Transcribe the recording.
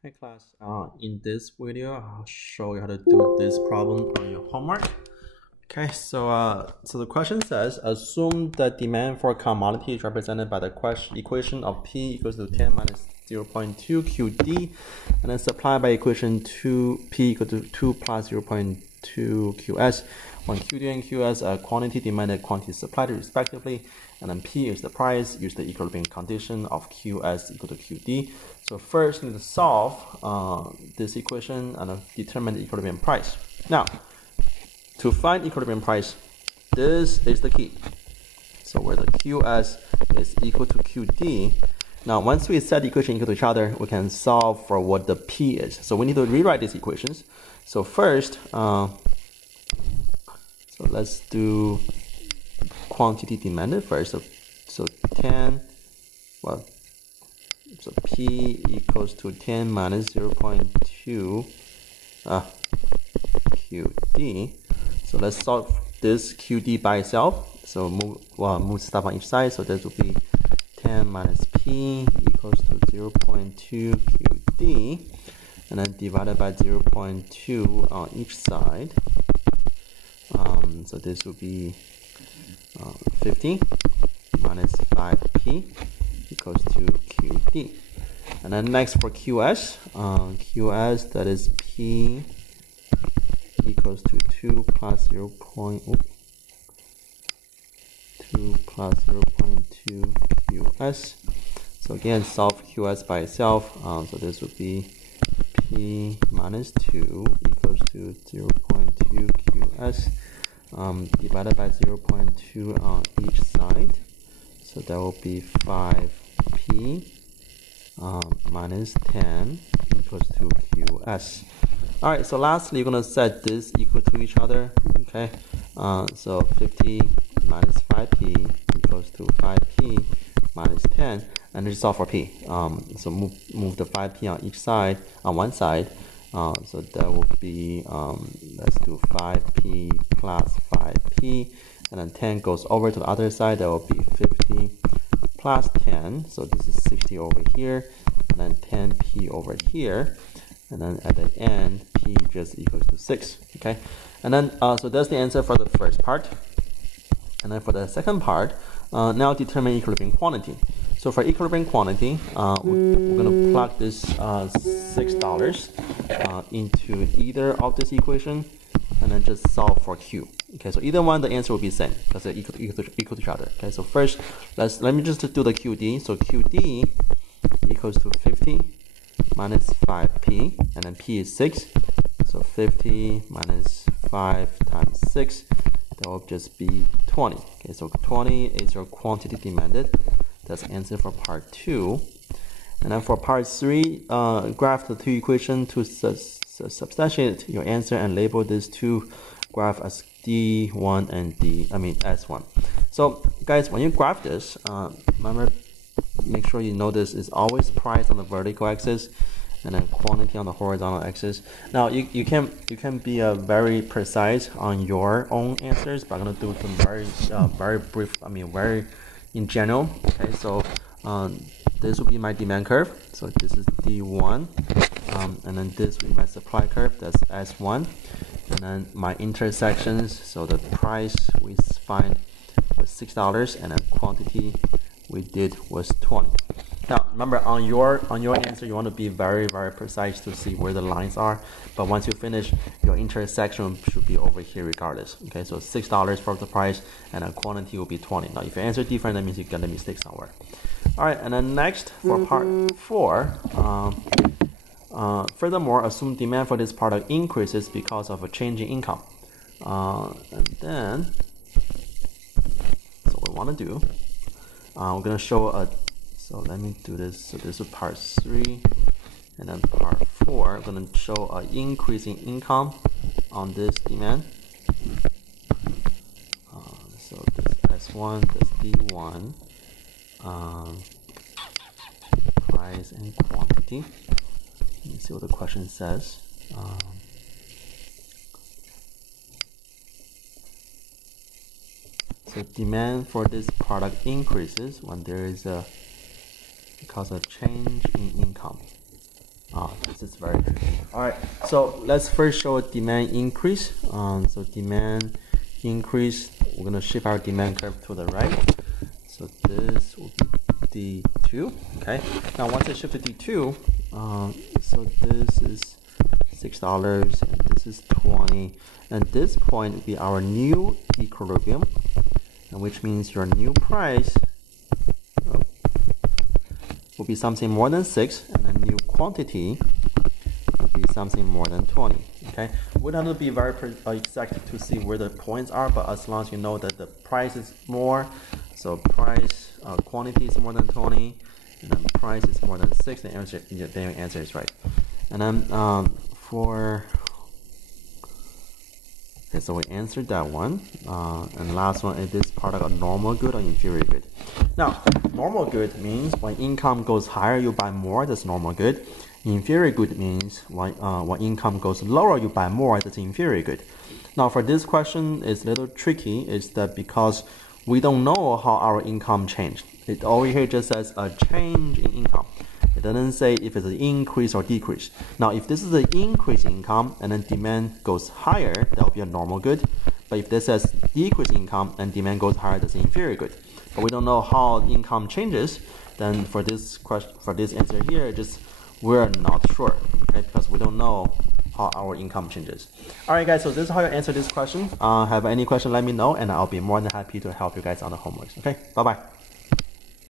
Hey class, in this video, I'll show you how to do this problem on your homework. Okay, so the question says, assume the demand for a commodity is represented by the equation of P equals to 10 minus 0.2 QD, and then supply by equation 2 P equal to 2 plus 0.2 QS, when QD and QS are quantity demanded, quantity supplied respectively, and then P is the price. Use the equilibrium condition of QS equal to QD. So first, we need to solve this equation and determine the equilibrium price. Now, to find equilibrium price, this is the key. So where the QS is equal to QD. Now, once we set the equation equal to each other, we can solve for what the P is. So we need to rewrite these equations. So first, so let's do quantity demanded first. So 10, well, so P equals to 10 minus 0.2 QD. So let's solve this QD by itself. So move stuff on each side. So this will be 10 minus P equals to 0.2 QD, and then divided by 0.2 on each side. So this will be 50 minus 5P equals to QD. And then next for QS, QS, that is P equals to 2 plus 0.2 QS. So again, solve QS by itself. So this would be P minus 2 equals to 0.2 QS divided by 0.2 on each side. So that will be 5P minus 10 equals to QS. All right, so lastly, you're going to set this equal to each other. Okay, so 50 minus 5P equals to 5P minus 10, and just solve for P. So move the 5P on each side, on one side. So that will be, let's do 5P plus 5P, and then 10 goes over to the other side. That will be 50 plus 10. So this is 60 over here, and then 10P over here. And then at the end, P just equals to 6, okay? And then, so that's the answer for the first part. And then for the second part, now determine equilibrium quantity. So for equilibrium quantity, we're gonna plug this $6 into either of this equation, and then just solve for Q. Okay, so either one, the answer will be the same because they're equal to each other. Okay, so first, let me just do the QD. So QD equals to 50 minus 5P, and then P is 6. So 50 minus 5 times 6, that will just be 20. Okay, so 20 is your quantity demanded. That's the answer for part 2. And then for part 3, graph the two equations to substantiate your answer and label these two graph as D1 and S1. So guys, when you graph this, remember, make sure you know this is always price on the vertical axis and then quantity on the horizontal axis. Now you can be very precise on your own answers, but I'm gonna do some very brief, very in general. Okay, so this will be my demand curve. So this is D1, and then this will be my supply curve. That's S1, and then my intersections. So the price we find was $6, and then quantity we did was 20. Now remember, on your answer, you want to be very precise to see where the lines are. But once you finish, your intersection should be over here regardless. Okay, so $6 for the price, and a quantity will be 20. Now if your answer is different, that means you got a mistake somewhere. All right, and then next for part 4. Furthermore, assume demand for this product increases because of a change in income. And then, so what we want to do, we're going to show so let me do this. So this is part 3, and then part 4, I'm going to show an increase in income on this demand. So this S1, this D1, price and quantity. Let me see what the question says. So demand for this product increases when there is because of change in income. This is very tricky. All right, so let's first show demand increase. So demand increase, we're gonna shift our demand curve to the right. So this will be D2. Okay. Now once I shift to D2, so this is $6 and this is 20, and this point will be our new equilibrium, and which means your new price will be something more than 6, and the new quantity will be something more than 20. Okay, we don't have to be very exact to see where the points are, but as long as you know that the price is more, so price quantity is more than 20, and then price is more than 6, then your answer is right. And then okay, so we answered that one. And the last one, is this product a normal good or inferior good? Now, normal good means when income goes higher, you buy more, that's normal good. Inferior good means when income goes lower, you buy more, that's inferior good. Now, for this question, it's a little tricky, is that because we don't know how our income changed. It over here just says a change in income. It doesn't say if it's an increase or decrease. Now, if this is an increase in income and then demand goes higher, that will be a normal good. But if this says decrease in income and demand goes higher, that's an inferior good. But we don't know how income changes. Then for this question, for this answer here, we're not sure, okay? Because we don't know how our income changes. All right, guys. So this is how you answer this question. Have any question? Let me know, and I'll be more than happy to help you guys on the homeworks. Okay. Bye bye.